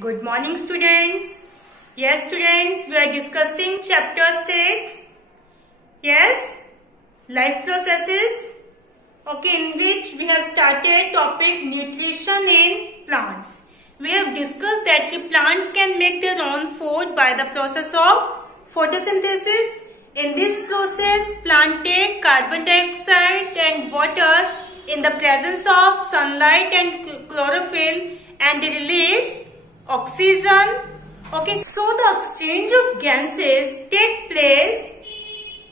Good morning, students. Yes, students, we are discussing chapter 6. Yes, life processes. Okay, in which we have started topic nutrition in plants. We have discussed that plants can make their own food by the process of photosynthesis. In this process, plants take carbon dioxide and water in the presence of sunlight and chlorophyll, and they release oxygen. Okay, so the exchange of gases take place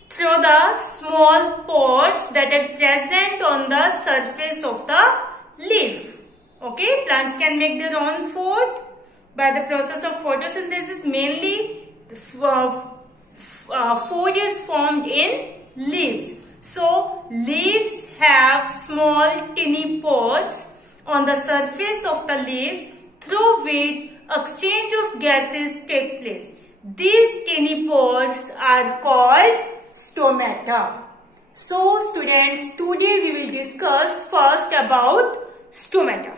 through the small pores that are present on the surface of the leaf. Okay, plants can make their own food by the process of photosynthesis. Mainly, food is formed in leaves. So, leaves have small tiny pores on the surface of the leaves through which exchange of gases take place. These tiny pores are called stomata. So, students, today we will discuss first about stomata.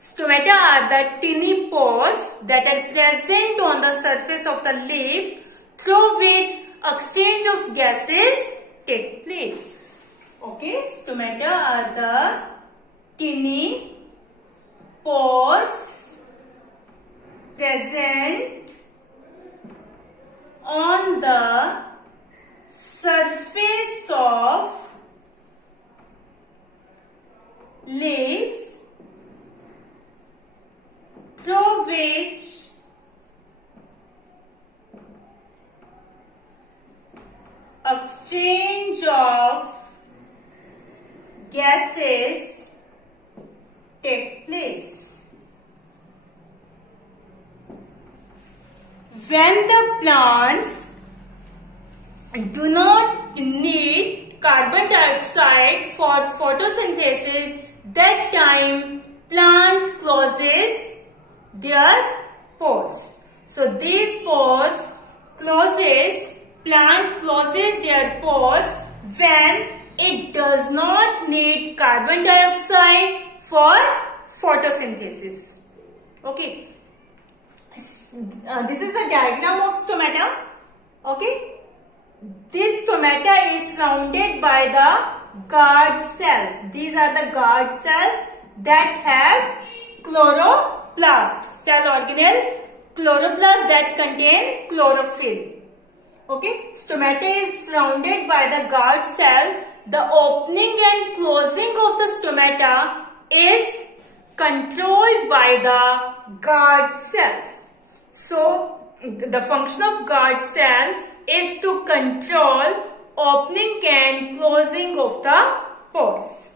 Stomata are the tiny pores that are present on the surface of the leaf through which exchange of gases take place. Okay, stomata are the tiny pores present on the surface of leaves through which exchange of gases take place. When the plants do not need carbon dioxide for photosynthesis, that time plant closes their pores. So these pores plant closes their pores when it does not need carbon dioxide for photosynthesis. Okay. This is the diagram of stomata. Okay. This stomata is surrounded by the guard cells. These are the guard cells that have chloroplast, cell organelle, chloroplast that contain chlorophyll. Okay. Stomata is surrounded by the guard cell. The opening and closing of the stomata is controlled by the guard cells. So, the function of guard cell is to control opening and closing of the pores.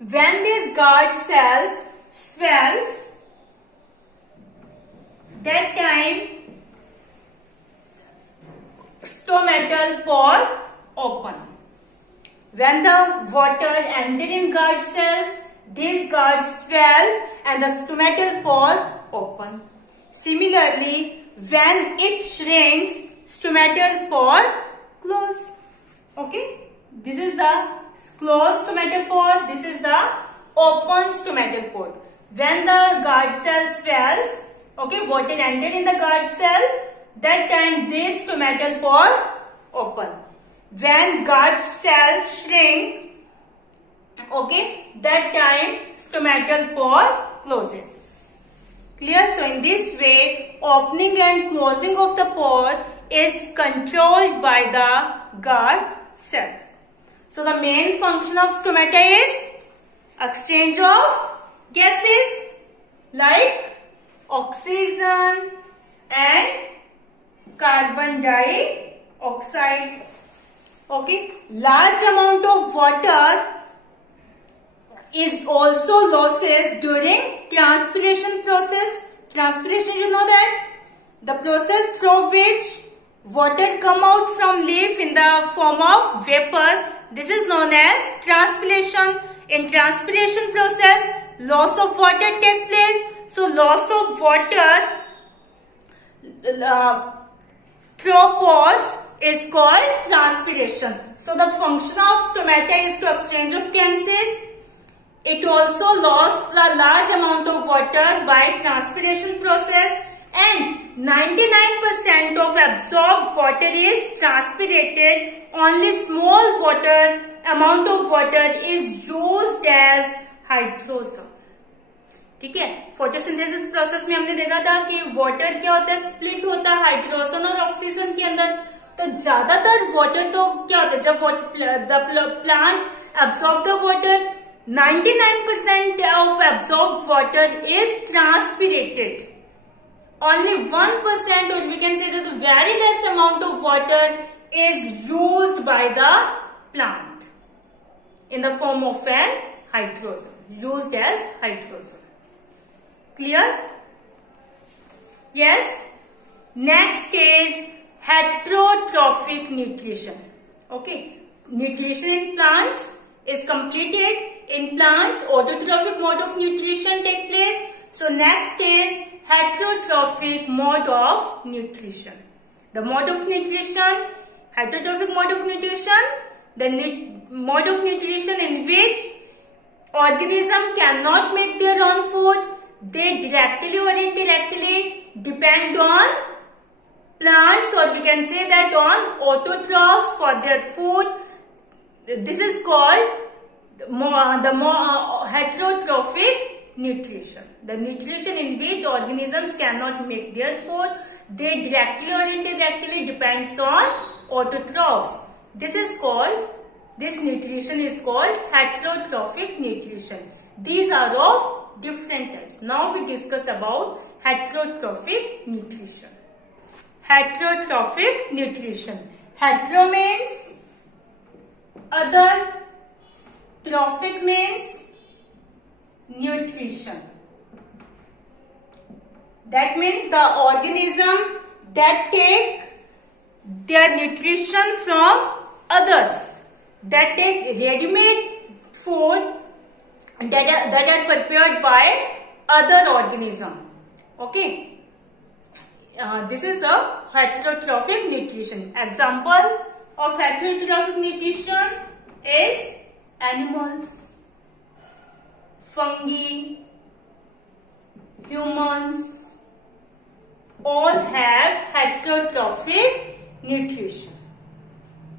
When these guard cells swells, that time stomatal pore open. When the water enters in guard cells, these guards swells and the stomatal pore open. Similarly, when it shrinks, stomatal pore close. Okay, this is the closed stomatal pore. This is the open stomatal pore. When the guard cell swells, okay, water enters in the guard cell. That time this stomatal pore open. When guard cell shrink, okay, that time stomatal pore closes. Clear? So, in this way, opening and closing of the pore is controlled by the guard cells. So, the main function of stomata is exchange of gases like oxygen and carbon dioxide. Okay, large amount of water is also losses during transpiration process. Transpiration, you know that the process through which water come out from leaf in the form of vapor. This is known as transpiration. In transpiration process, loss of water take place. So, loss of water through pores is called transpiration. So, the function of stomata is to exchange of gases. It also lost a large amount of of water by transpiration process, and 99% of absorbed water is transpirated. Only small amount of water is used as hydrogen. ठीक है, photosynthesis process में हमने देखा था कि water क्या होता है, स्प्लिट होता है हाइड्रोजन और ऑक्सीजन के अंदर. तो ज्यादातर वाटर तो क्या होता है, जब the plant absorb the water, 99% of absorbed water is transpirated. Only 1%, or we can say that the very less amount of water is used by the plant in the form of an hydrogen, used as hydrogen. Clear? Yes. Next is heterotrophic nutrition. Okay, nutrition in plants is completed. In plants, autotrophic mode of nutrition take place. So next is heterotrophic mode of nutrition. The mode of nutrition, heterotrophic mode of nutrition, the mode of nutrition in which organism cannot make their own food. They directly or indirectly depend on plants, or we can say that on autotrophs for their food. This is called the heterotrophic nutrition. The nutrition in which organisms cannot make their food. They directly or indirectly depends on autotrophs. This nutrition is called heterotrophic nutrition. These are of different types. Now we discuss about heterotrophic nutrition. Heterotrophic nutrition. Hetero means other, trophic means nutrition. That means the organism that take their nutrition from others, that take ready-made food that are prepared by other organism. Okay, this is a heterotrophic nutrition. Example of heterotrophic nutrition is animals, fungi, humans, all have heterotrophic nutrition.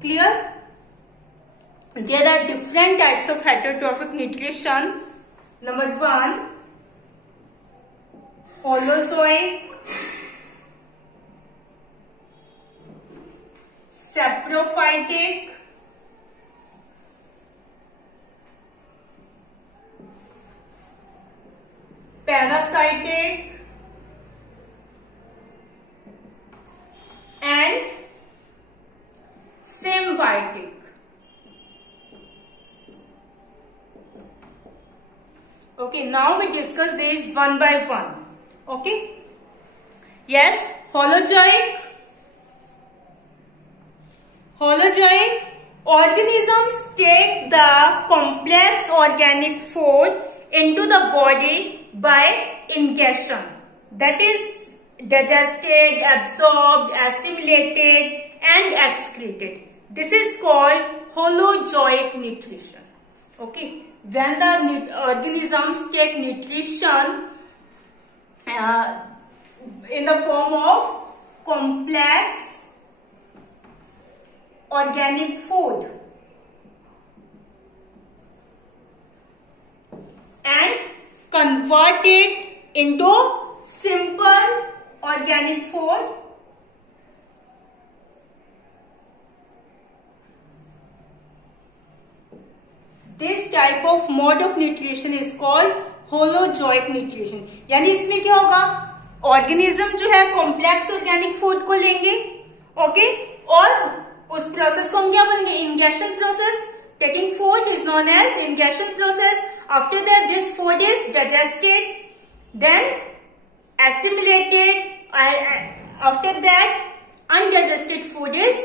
Clear? There are different types of heterotrophic nutrition. Number 1, holozoic, saprophytic, parasitic, and symbiotic. Okay, now we discuss these one by one. Okay, yes, holozoic organisms take the complex organic food into the body by ingestion, that is digested, absorbed, assimilated and excreted. This is called holozoic nutrition. Okay, when the organisms take nutrition in the form of complex organic food and convert it into simple organic food, this type of mode of nutrition is called holozoic nutrition. यानी इसमें क्या होगा, organism जो है complex organic food को लेंगे, okay, और उस प्रोसेस को हम क्या बोलेंगे, ingestion process. Taking food is known as ingestion process. After that this food is digested, then assimilated, after that undigested food is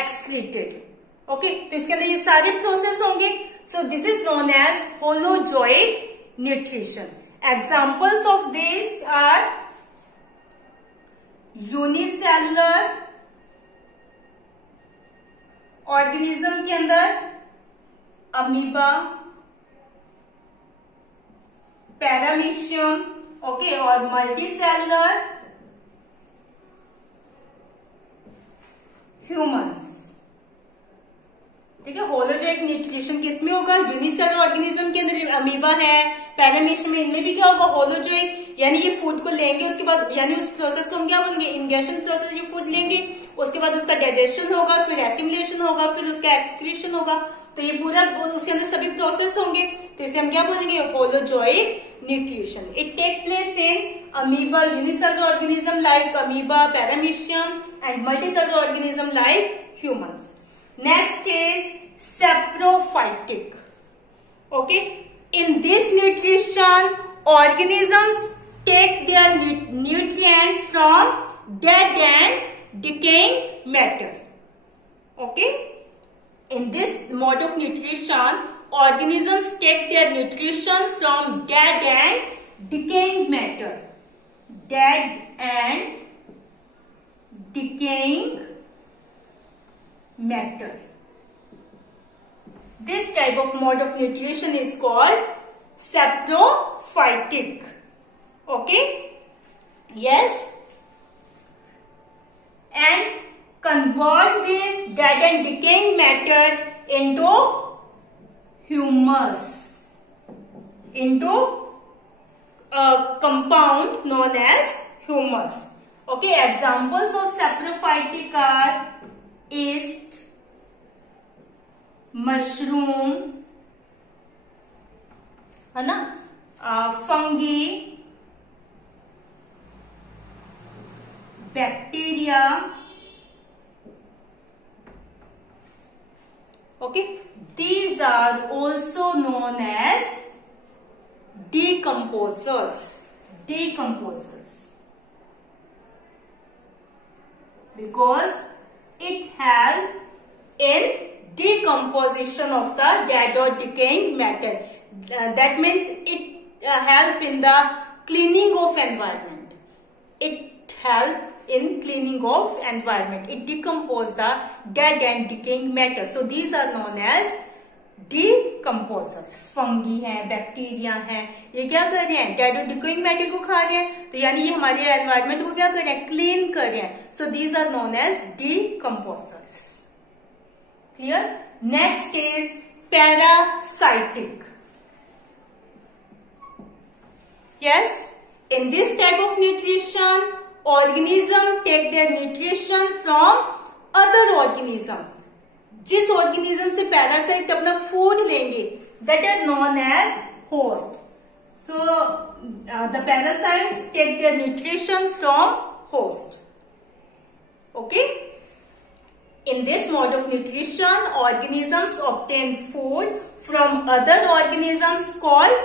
excreted. Okay, तो इसके अंदर ये सारे प्रोसेस होंगे. So this is known as holozoic nutrition. Examples of this are unicellular organism के अंदर amoeba, paramecium, okay, और multicellular humans. ठीक है, होलोजोइक न्यूट्रिशन किसमें होगा? यूनिसेलुलर ऑर्गेनिज्म के अंदर अमीबा है, पैरामीशियम, इनमें भी क्या होगा? होलोजोइक। यानी ये फूड को लेंगे, उसके बाद यानी उस प्रोसेस को हम क्या बोलेंगे? Ingestion process. ये फूड लेंगे, उसके बाद उसका डाइजेशन होगा, फिर एसिमिलेशन होगा, फिर उसका एक्सक्रीशन होगा। तो ये पूरा उसके अंदर सभी प्रोसेस होंगे, तो इसे हम क्या बोलेंगे? Holozoic nutrition. It take place in amoeba, unicellular organism like amoeba, paramecium, and multicellular organism like humans. Next is saprophytic. Okay, in this nutrition, organisms take their nutrients from dead and decaying matter. Okay, in this mode of nutrition, organisms take their nutrition from dead and decaying matter. Dead and decaying matter. This type of mode of nutrition is called saprophytic. Okay, yes, and convert this dead and decaying matter into humus, into a compound known as humus. Okay, examples of saprophytic are yeast, mushroom, है ना, fungi, bacteria. Okay, these are also known as decomposers. Decomposers, because it helps in decomposition of the dead or decaying matter. That means it help in the cleaning of environment. It help in cleaning of environment. It decompose the dead and decaying matter. So these are known as decomposers. Fungi हैं, bacteria हैं, ये क्या कर रहे हैं? Dead और decaying matter को खा रहे हैं, तो यानी ये हमारे एनवायरमेंट को क्या कर रहे हैं? क्लीन कर रहे हैं. So these are known as decomposers. Clear? Next is parasitic. Yes, in this type of nutrition, organism take their nutrition from other organism. जिस organism से parasite अपना food लेंगे, that is known as host. So the parasites take their nutrition from host. Okay. In this mode of nutrition, organisms obtain food from other organisms called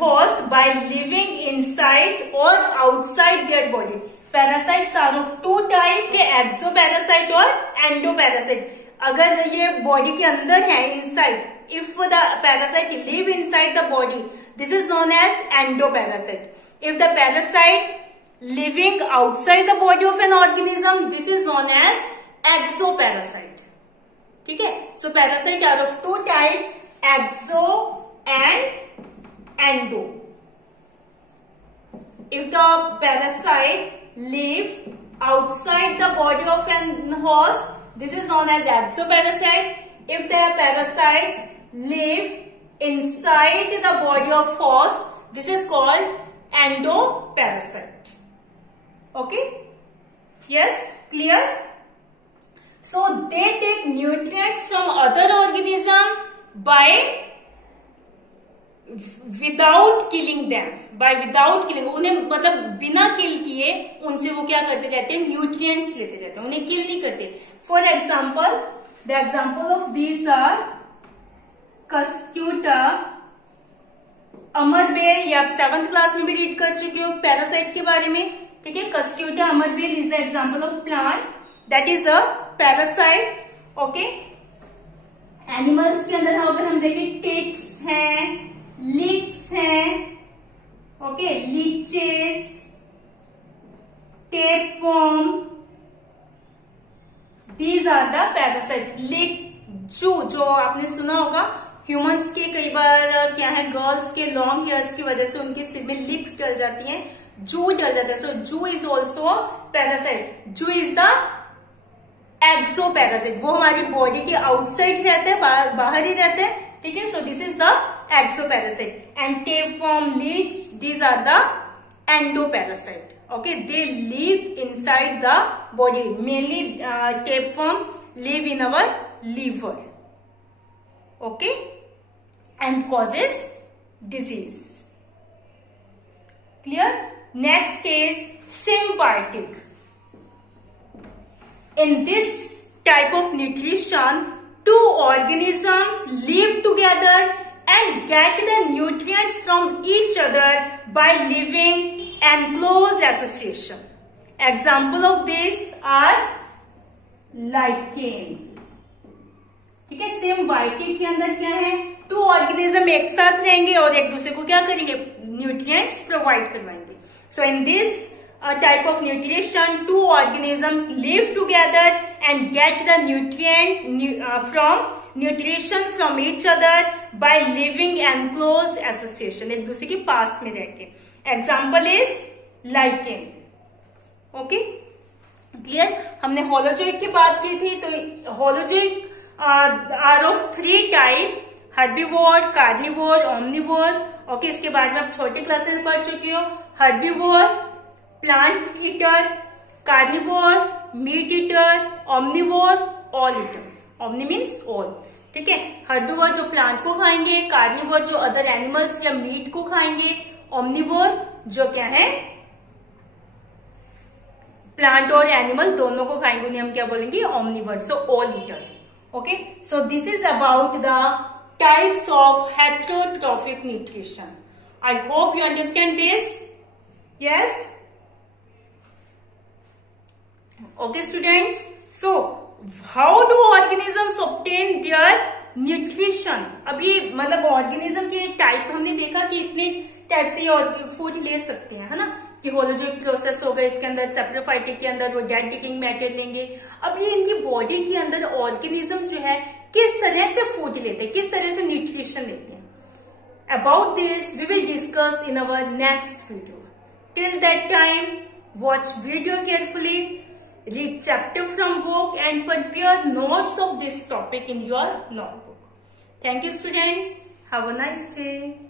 host by living inside or outside their body. Parasites are of two type के exoparasite और endoparasite. अगर ये body के अंदर है inside, if the parasite live inside the body, this is known as endoparasite. If the parasite living outside the body of an organism, this is known as exoparasite. ठीक है, so parasite are of two type, exo and endo. If the parasite live outside the body of an host, this is known as exoparasite. If the parasites live inside the body of host, this is called endoparasite. Okay, yes, clear? So they take nutrients from other organism by without killing them. By without killing, उन्हें मतलब बिना किल किए उनसे वो क्या करते रहते हैं? न्यूट्रिएंट्स लेते रहते हैं, उन्हें किल नहीं करते. For example, the example of these are cuscuta, अमरबेल. ये आप 7th क्लास में भी रीड कर चुके हो पैरासाइट के बारे में. ठीक है, कस्क्यूटा अमरबेल is the example of plant that is a parasite. Okay, animals के अंदर अगर हम देखें, टिक्स हैं, लीक्स हैं, okay, leeches, tapeworm, these are the parasite. लिक, जो आपने सुना होगा, ह्यूमंस के कई बार क्या है, गर्ल्स के लॉन्ग हेयर्स की वजह से उनके सिर में लिक्स डल जाती हैं, जू डल जाता है. सो जू इज ऑल्सो पैरासाइट. जू इज द एक्सो पैरासाइट. वो हमारी बॉडी के आउटसाइड रहते हैं, बाहर ही रहते हैं. ठीक है. So this is the exo parasite. And tapeworm, leech, these are the endo parasite. Okay, they live inside the body. Mainly tapeworm live in our liver. Okay, and causes disease. Clear? Next is symbiotic. In this type of nutrition, two organisms live together and get the nutrients from each other by living and close association. Example of this are lichen. ठीक है. Symbiotic के अंदर क्या है, to organism एक साथ रहेंगे और एक दूसरे को क्या करेंगे, न्यूट्रिएंट्स प्रोवाइड करवाएंगे. So in this type of nutrition, two organisms live together and get the nutrition from each other by living and close association. एक दूसरे के पास में रहते. Example is lichen. Okay, clear? हमने होलोजोइक की बात की थी. तो holozoic are of 3 type, herbivore, carnivore, omnivore. Okay, इसके बारे में आप छोटी क्लासेस में पढ़ चुकी हो. Herbivore plant eater, carnivore meat eater, omnivore all eater. Omni means all. ठीक है. हर्बीवोर जो प्लांट को खाएंगे, कार्निवोर जो अदर एनिमल्स या मीट को खाएंगे, ओमनिवोर जो क्या है, प्लांट और एनिमल दोनों को खाएंगे, उन्हें हम क्या बोलेंगे, omnivore. So all eater. Okay. So this is about the types of heterotrophic nutrition. I hope you understand this. Yes. Okay students, so how do organisms obtain their nutrition? अब ये मतलब ऑर्गेनिज्म के टाइप हमने देखा कि इतने type से ये फूड ले सकते हैं, है ना, कि होलोजोइक प्रोसेस हो गया, इसके अंदर सेप्रोफाइटिक के अंदर वो डेड डिकेइंग मैटर लेंगे. अब ये इनकी बॉडी के अंदर ऑर्गेनिज्म जो है किस तरह से फूड लेते हैं, किस तरह से न्यूट्रिशन लेते हैं. About this we will discuss in our next video. Till that time watch video carefully, read chapter from book and prepare notes of this topic in your notebook. Thank you students. Have a nice day.